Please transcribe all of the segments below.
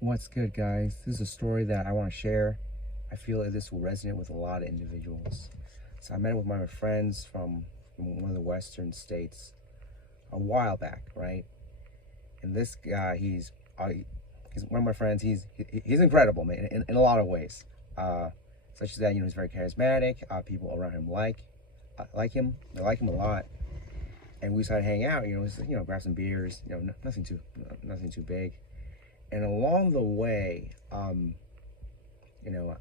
What's good, guys? This is a story that I want to share. I feel that this will resonate with a lot of individuals. So I met with my friends from one of the Western states a while back, right? And this guy, he's one of my friends. He's incredible, man, in a lot of ways. Such as that, he's very charismatic. People around him like him. They like him a lot. And we started hanging out. Grab some beers. Nothing too big. And along the way, you know,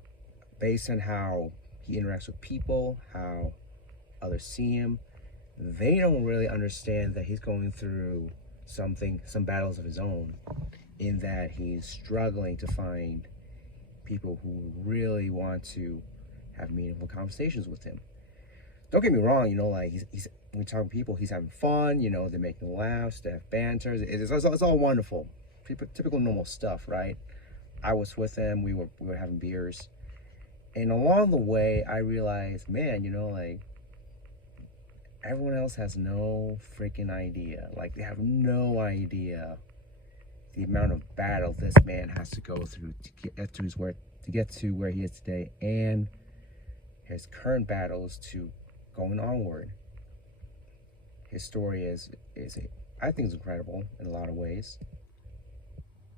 based on how he interacts with people, how others see him, they don't really understand that he's going through some battles of his own, in that he's struggling to find people who really want to have meaningful conversations with him. Don't get me wrong, like he's when we talk to people, he's having fun, they're making laughs, they have banter, it's all wonderful. Typical normal stuff, right? I was with him, we were having beers, and along the way I realized, man, like everyone else has no freaking idea. Like, they have no idea the amount of battle this man has to go through to get to where he is today, and his current battles to going onward. His story is I think, is incredible in a lot of ways.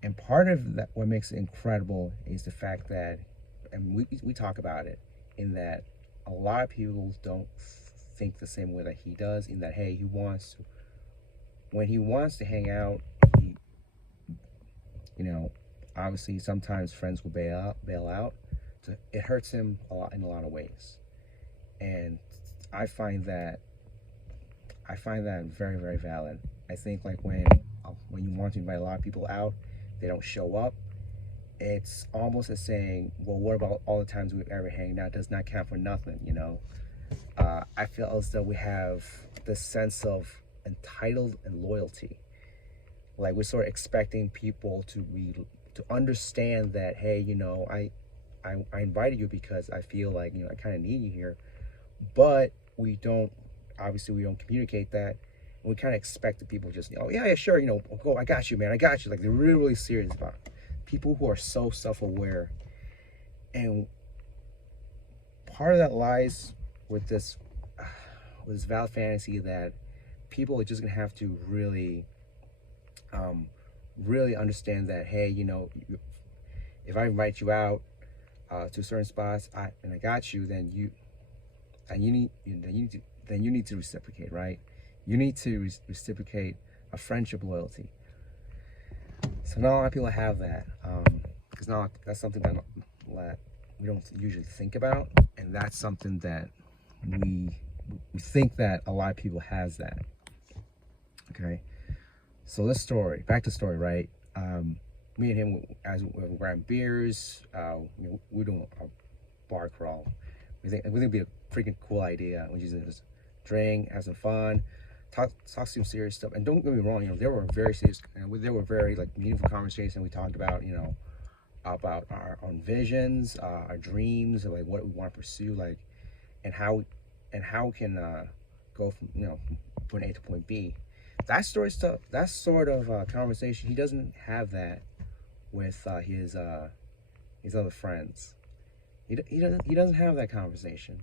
And part of that, what makes it incredible, is the fact that, and we talk about it, in that a lot of people don't think the same way that he does, in that, hey, when he wants to hang out, he, obviously sometimes friends will bail out. So it hurts him a lot in a lot of ways. And I find that very, very valid. I think, like, when you want to invite a lot of people out, they don't show up. It's almost as saying, well, what about all the times we've ever hanged out? Does not count for nothing, I feel as though we have this sense of entitled and loyalty. Like, we're sort of expecting people to understand that, hey, I invited you because I feel like, I kind of need you here. But we don't communicate that. And we kind of expect the people just, oh, yeah, sure, go, I got you, man, I got you. Like, they're really, really serious about it. People who are so self-aware. And part of that lies with this valid fantasy that people are just going to have to really, really understand that, hey, if I invite you out to certain spots, and I got you, then you need to reciprocate, right? You need to reciprocate a friendship loyalty. So not a lot of people have that, because that's something that we don't usually think about, and that's something that we think that a lot of people has that. Okay, so back to story, right? Me and him, as we're grabbing beers, we're doing a bar crawl. We think it'd be a freaking cool idea. We just drink, have some fun, talk some serious stuff. And don't get me wrong, there were very serious, there were very, like, meaningful conversations. We talked about, about our own visions, our dreams, like what we want to pursue, like, and how we can go from point A to point B. That sort of conversation, he doesn't have that with his other friends. He doesn't have that conversation.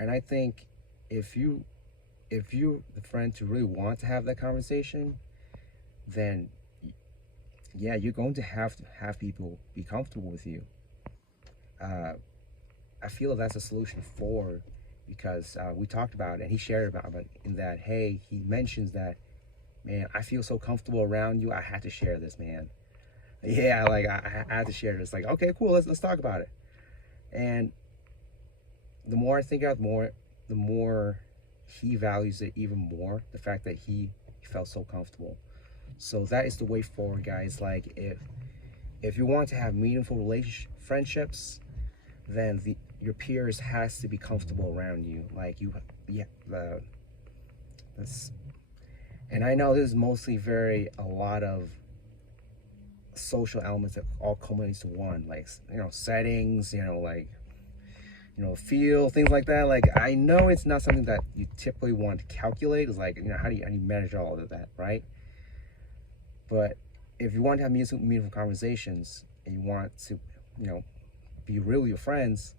And I think if you're the friend to really want to have that conversation, then yeah, you're going to have people be comfortable with you. I feel that's a solution because we talked about it, and he shared about it, in that, hey, he mentions that, man, I feel so comfortable around you, I had to share this, man. Yeah, like, I had to share this. Like, okay, cool, let's talk about it. And the more I think about it, the more he values it even more, the fact that he felt so comfortable. So that is the way forward, guys. Like, if you want to have meaningful friendships, then your peers has to be comfortable around you. Like, and I know this is mostly a lot of social elements that all culminates to one, like, settings, like, feel, things like that. Like, I know it's not something that you typically want to calculate. It's like, how do you manage all of that, right? But if you want to have meaningful conversations and you want to, you know, be real with your friends,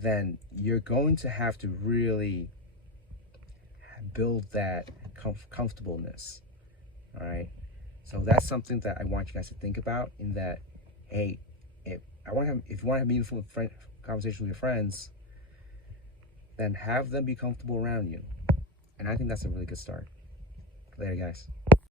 then you're going to have to really build that comfortableness. All right. So that's something that I want you guys to think about. In that, hey, if you want to have meaningful conversations with your friends, then have them be comfortable around you. And I think that's a really good start. Later, guys.